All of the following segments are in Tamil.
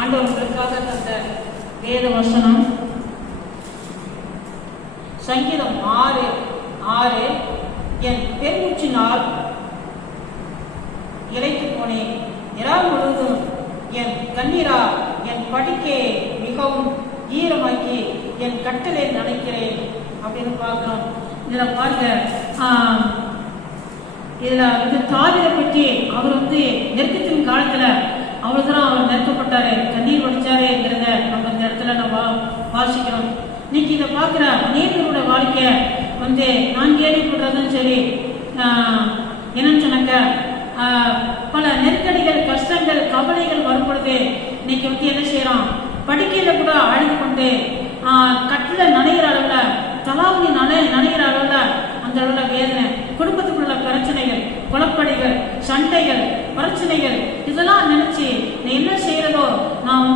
ஆண்டவர்களுக்காக தந்த வேத வசனம் சங்கீதம் 6:6. என் பெருமூச்சினால் இழைத்து போனேன், இரவு முழுவதும் என் கண்ணீரா என் படிக்கையை மிகவும் ஈரமாக்கி என் கட்டளை நினைக்கிறேன் அப்படின்னு பார்க்கிறோம். இதில் பாருங்க, இதில் தாவீதை பற்றி அவர் நெருக்கத்தின் காலத்துல அவ்வளவுதான் அவர் நெருக்கப்பட்டாரு, கண்ணீர் வடிச்சாருங்கிறத நம்ம இந்த இடத்துல நம்ம வாசிக்கிறோம். இன்னைக்கு இதை பார்க்குற அநேகரோட வாழ்க்கை நான் கேள்விப்படுறதும் சரி, என்னன்னு சொன்னாக்க பல நெருக்கடிகள், கஷ்டங்கள், கவலைகள் வரும் பொழுது இன்னைக்கு என்ன செய்யறோம், படுக்கையில கூட அழுது கொண்டு கட்டில நனைகிற அளவுல, தலாவணி நனைகிற அளவுல, அந்த அளவுல வேதனை, குடும்பத்துக்குள்ள பிரச்சனைகள், குழப்படிகள், சண்டைகள், பிரச்சனைகள், இதெல்லாம் நினைச்சு நீ என்ன செய்யறதோ, நான்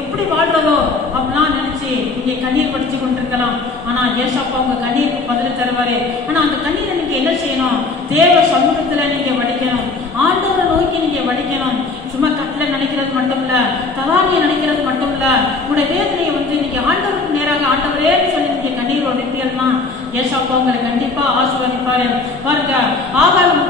எப்படி வாழ்றதோ அப்படிலாம் நினைச்சு நீங்க கண்ணீர் படிச்சு கொண்டிருக்கலாம். ஆனா ஏசப்பா உங்க கண்ணீருக்கு பதில் தருவாரு. ஆனா அந்த கண்ணீரை நீங்க என்ன செய்யணும், தேவ சமூகத்துல நீங்க வடிக்கணும், ஆண்டவரை நோக்கி நீங்க வடிக்கணும். சும்மா கட்டில நினைக்கிறது மட்டும் இல்ல, தலானியை நினைக்கிறது மட்டும் இல்ல, உங்களுடைய வேதனையை நீங்க ஆண்டவருக்கு நேராக ஆண்டவரேன்னு சொல்லி நீங்க கண்ணீர் வடிப்பீங்கன்னா ஏசப்பா உங்களை கண்டிப்பா ஆசீர்வதிப்பாரு. பாருங்க, ஆபிரகாம்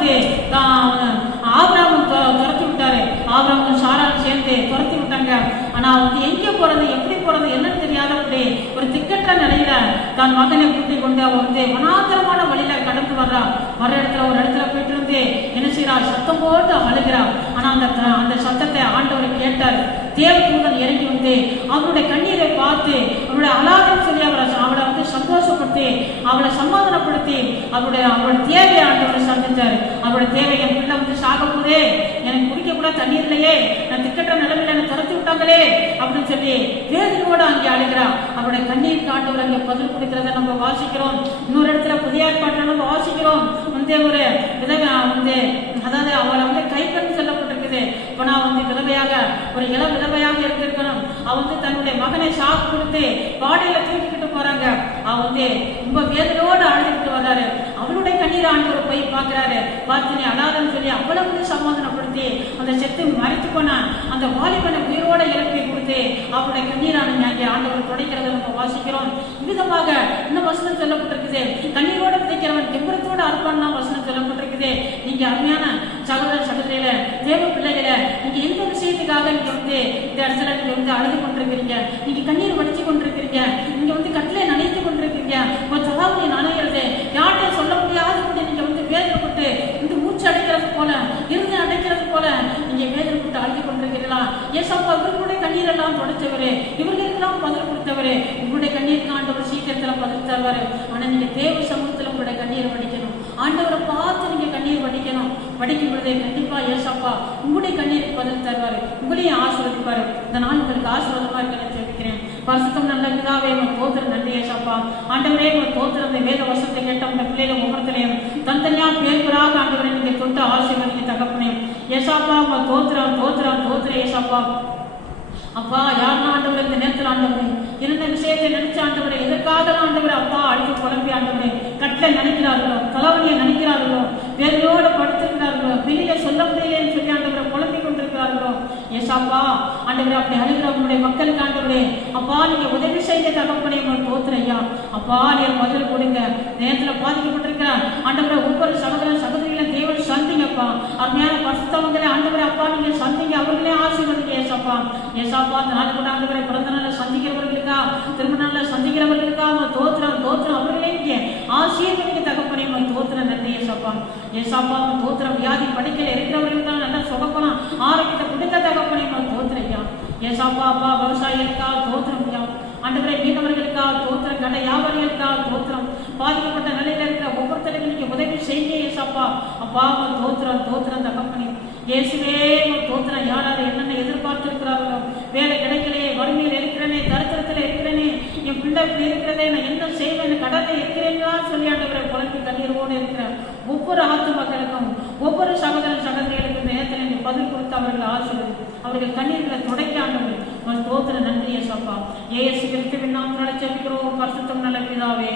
துரத்தி விட்டாரு, ஆபிரகாம் சாரால் சேர்ந்து துரத்தி விட்டாங்க. ஆனா எங்க போறது, எப்படி போறது என்னன்னு தெரியாதபடி ஒரு திக்கற்ற நிலையில தன் மகனை கூட்டி கொண்டு அவன் வனாந்தரமான வழியில கடந்து வர்றா. வர இடத்துல ஒரு இடத்துல போயிட்டு என்ன செய்யறா, சத்தம் போட்டு அழுகிறா. ஆனா அந்த சத்தத்தை ஆண்டவர் கேட்டார். தேவதூதன் இறங்கி அவருடைய கண்ணீரை பார்த்து அவருடைய அலாதம் சொல்லி அவளை சந்தோஷப்படுத்தி அவளை சமாதானப்படுத்தி அவருடைய தேவையை ஆண்டவர் சந்தித்தார். அவருடைய தேவை, என் பிள்ளை சாக போதே, எனக்கு குடிக்க கூட தண்ணீர் இல்லையே, நான் திக்கற்ற நிலைமையில என்னை துரத்தி விட்டாங்களே அப்படின்னு சொல்லி வேதனையோடு அங்கே அழுகிறா. அவருடைய கண்ணீர் காட்டவர் அங்கே பதில் கொடுக்கிறத நம்ம வாசிக்கிறோம். இன்னொரு இடத்துல புதிய ஏற்பாட்டை நம்ம வாசிக்கிறோம். ஒரு விதவை அதாவது அவளை கைப்பற்றி சொல்லப்பட்டிருக்குது. இப்ப நான் விதவையாக, ஒரு இளம் விதவையாக இருந்திருக்கணும். அவ தன்னுடைய மகனை சாக்கு கொடுத்து பாடையில தூக்கிக்கிட்டு போறாங்க. அவ ரொம்ப வேதனையோடு அழுதுகிட்டு வர்றாரு. அவளுடைய கண்ணீர் ஆண்டவர் போய் பார்க்கிறாரு. பார்த்து நீ அழாதன்னு சொல்லி அவளை சமாதானப்படுத்தி அந்த செத்து மறைத்து போன அந்த வாலிபனை உயிரோட இழப்பை கொடுத்து அவருடைய கண்ணீரான அங்கே ஆண்டவர் துடைக்கிறத நம்ம வாசிக்கிறோம். விதமாக இன்னும் வசனம் சொல்லப்பட்டிருக்குது, கண்ணீரோட விதைக்கிறவன் கெம்பரத்தோட அறுப்பான்னா வசனம் சொல்லப்பட்டிருக்குது. நீங்க அருமையான சகோதர சகோதரியில, தேவ பிள்ளைகள, நீங்க எந்த விஷயத்துக்காக நீங்க இந்த இடத்துல நீங்க அழுது கொண்டிருக்கிறீங்க, நீங்க கண்ணீர் வடிச்சு கொண்டிருக்கிறீங்க, நீங்க கட்டில நினைத்து கொண்டிருக்கிறீங்க, ஒரு சதாபதி நனைகிறது, யார்கிட்டையும் சொல்ல முடியாத நீங்க வேதனைப்பட்டு மூச்சு அடைக்கிறது போல, இருந்து அடைக்கிறது போல நீங்க வேதனைப்பட்டு அழுது கொண்டிருக்கிறீங்களா? ஏசப்பா இவர்களுடைய கண்ணீர் எல்லாம் தொடச்சவரு, இவர்களுக்கெல்லாம் பதில் கொடுத்தவரு. உங்களுடைய கண்ணீருக்கு ஆண்டவர் சீக்கிரத்துல பதில் தருவாரு. ஆனா நீங்க தேவ சமூகத்துல உங்களுடைய கண்ணீரை வடிக்கணும், ஆண்டவரை பார்த்து நீங்க கண்ணீர் வடிக்கணும். வடிக்கும் பொழுதே கண்டிப்பா ஏசப்பா உங்களுடைய கண்ணீருக்கு பதில் தருவாரு, உங்களையும் ஆசீர்வதிப்பாரு. இந்த நாள் உங்களுக்கு ஆசீர்வாதமா இருக்க ஜெபிக்கிறேன். பரிசுத்தம் நல்ல பிதாவே, உங்க தோத்திரம் நன்றி ஏசப்பா. ஆண்டவரே, உங்க தோத்திரம் இந்த வேத வசனத்தை கேட்ட உங்க பிள்ளைகள் ஒவ்வொருத்தரையும் தந்தனியா பேர்புறாக ஆண்டவரை நீங்க தொட்டு ஆசீர்வதிக்க தகப்பனே ஏசப்பா. உங்க தோத்திரம் தோத்திரம் தோத்திரம் ஏசப்பா. அப்பா, யாருன்னா ஆண்டவரை இந்த நேரத்தில் ஆண்டவரே என்ன விஷயத்தை நினைச்ச ஆண்டவரை, எதற்காக ஆண்டவரை அப்பா அழுது குழம்பி ஆண்டவரை கட்டில நினைக்கிறார்களோ, தலைவலியை நினைக்கிறார்களோ, வேலையோட படுத்திருக்கிறார்களோ, வெளியில சொல்ல முடியலன்னு சொல்லி ஆண்டவரை குழம்பி கொண்டிருக்கிறார்களோ ஏசாப்பா ஆண்டவரை அப்படி அழுகிற உங்களுடைய மக்களுக்கு ஆண்டவரே அப்பா நீங்க உதவி செய்த தகப்பனே உங்களுக்கு தோத்துறையா. அப்பா நீங்க பதில் கொடுங்க. நேரத்தில் பாதிக்கப்பட்டிருக்க ஆண்டவரை ஒவ்வொரு சகோதர சகோதரிகளை தேவன் சந்திங்கப்பா. அருமையான பரிசுத்தவங்களே ஆண்டவரை அப்பா நீங்க சந்திங்க, அவர்களே ஆசீர்வதிங்க ஏசப்பா. ஏசாப்பா அந்த நாள் கூட ஆண்டவரை பிறந்த நாளில் சந்திக்கிறவர்களுக்கா, திரும்ப நாளில் சந்திக்கிறவர்களுக்கா தோத்திரம் தோத்திரம் அவர்களே நீங்க ஆசீர்வதிக்க தகப்பனே உங்களுக்கு தோத்திரம் நன்றி ஏசப்பா. ஏசாப்பா தோத்திரம் வியாதி படிக்கல இருக்கிறவர்களுக்கு தான் நல்லா சுகப்பலாம் ஆரோக்கியத்தை கொடுக்க தகப்பனே உங்களுக்கு தோத்திரையா. ஏசாப்பா அப்பா விவசாயிகளுக்கா தோத்திரம், ஆண்டவரை மீனவர்களுக்கா தோத்திரம், கடை வியாபாரிகளுக்கா தோத்திரம், பாதிக்கப்பட்ட நிலையில இருக்கிற ஒவ்வொருத்தருக்கும் நீங்க உதவி செய்ய ஏசாப்பா. அப்பா தோத்திரம் தோத்திரம் தகப்பனே இயேசுவே தோத்திரம். யாராவது என்னென்ன எதிர்பார்த்திருக்கிறார்களோ, வேலை கிடைக்கலையே, வறுமையில் இருக்கிறேனே, தரித்திரத்தில் இருக்கிறேனே, என் பிள்ளை இப்படி இருக்கிறதே, நான் என்ன செய்வேன், கடலில் இருக்கிறேன்னா சொல்லி ஆண்டவரை குழந்தை கண்ணீரோடு இருக்கிறேன் ஒவ்வொரு ஆத்து மக்களுக்கும், ஒவ்வொரு சகோதர சகோதரிகளுக்கும் நேரத்தில் நீங்க பதில் கொடுத்து அவர்கள் ஆசீர்வதி, அவர்கள் கண்ணீர்களை துடைக்க ஆண்டவர்கள் தோத்திர நன்றி ஏசப்பா. ஏசு கிறிஸ்துவின் நாமத்தில் ஜெபிக்கிறோம் பரிசுத்தம் நல்ல பிதாவே.